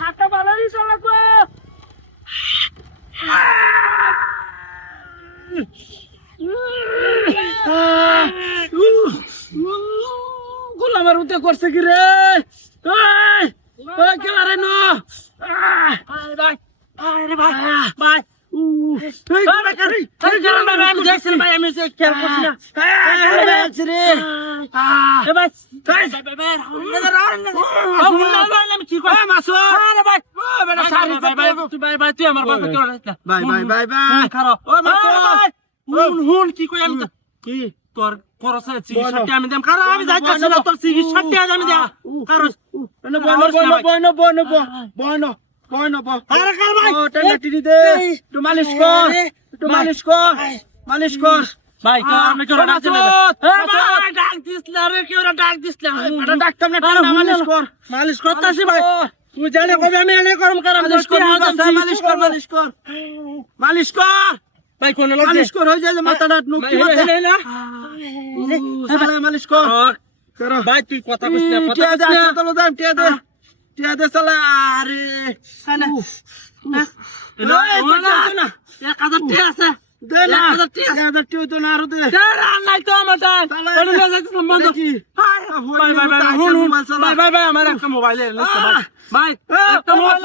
ছাতা ভালোই চালাবো। গোলামের উঠে করছে কি রে? কেবারে নো ভাই, আরে ভাই ভাই, আমি দেখছেন ভাই, আমি খেয়াল করছি না তুই আমার কি কই আমি কি তোর খরচে চিকিৎসাটি আমি দেম কারণ আমি যাইতাছি না তোর চিকিৎসাটি আমি দেম কারণ মালিশ কর ভাই আমি কেউ ডাক দিস না রে, কেউ ডাক দিস না, ডাকতাম না, মালিশ করতেছি ভাই, তুই জানে কবে আমি এনে করম কারণ মালিশ কর ভাই, কোন মালিশ কর হয়ে যায় মাথাটা নুকি মাথা না মালিশ কর ভাই, তুই কথা কইস না, কথা দে চলো যাই টিয়া দে সালা। আরে না 1000 টিয়া আছে দে না, 1000 টিয়া তো না, আরো দে নাই তো আমার সম্বন্ধ ভাই আমার একটা মোবাইল ভাই, একটা মোবাইল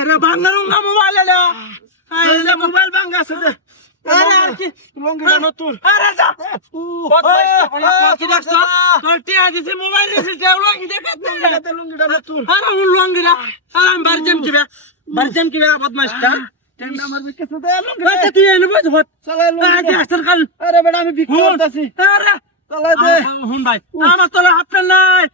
আরে বাংলার মোবাইল মোবাইল ভাঙ্গা আছে দে লঙ্গিটা নতুন। আরে যা তোর টিয়া দিছে মোবাইল দিছে লঙ্গি দেখাতে লঙ্গিটা নতুন। আরে লঙ্গিটা আমি বারজাম কিবে বদমাইশটা টেন্ডা মারবি কেসে দে লঙ্গিটা তুই এনে বস হট চলে লঙ্গিটা সরকার। আরে বেটা আমি বিক্রি করতেছি, আরে চলে দে হুন ভাই, আমার তোর হাতে নাই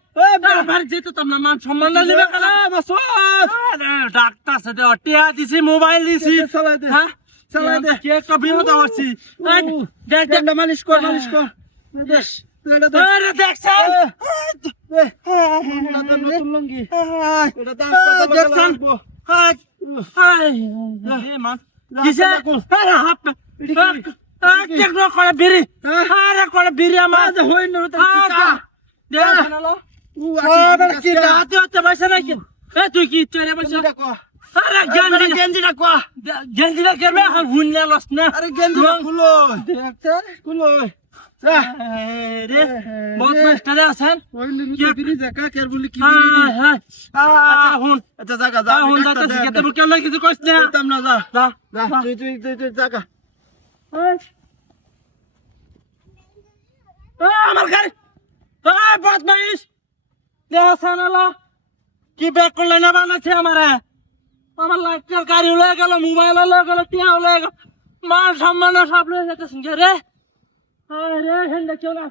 বাড়ি যেতে তোর না মান সম্মান না দিবে কালা মাসুদ। আরে ডাক্তার সাথে টিয়া দিছি মোবাইল দিছি চলে দে, হ্যাঁ চলে দে কে কবি মতো আছি দেখ দেখ মালিশ কর দেখ আরে দেখছ নতুন লঙ্গি এটা দাম কত লাগবো? হাই এ মান কিসে আরে হাপ দেখ না করে বিড়ি, আরে করে বিড়ি আমার হই না তো কি দেখ নালো আরে কি রাতে হতে বসে নাকি এ তুই কি চরে বসে আরে গেঞ্জিটা কো গেঞ্জিটা কেমনে এখন হুনলে লস না। আরে গেঞ্জিটা খুলো ডাক্তার খুলো রে বহুত মাস্টারে আছেন কি বিড়ি জাকা কের বলি কি বিড়ি। হ্যাঁ আচ্ছা হুন, আচ্ছা জায়গা যা হুন দাতা শিখাতে বল কেন কিছু কইছ না তাম না, যা তুই জায়গা আমার গাড়ি বদমাইশ দেখানালা কি ব্যাক করলে না বানাচ্ছে আমারে, আমার লাইটার গাড়ি লয়ে গেল, মোবাইল লয়ে গেল, টিয়া লয়ে গেল, মান সম্মান সব লয়ে যেতেছেন রে। আরে হেন্ডা কেউ না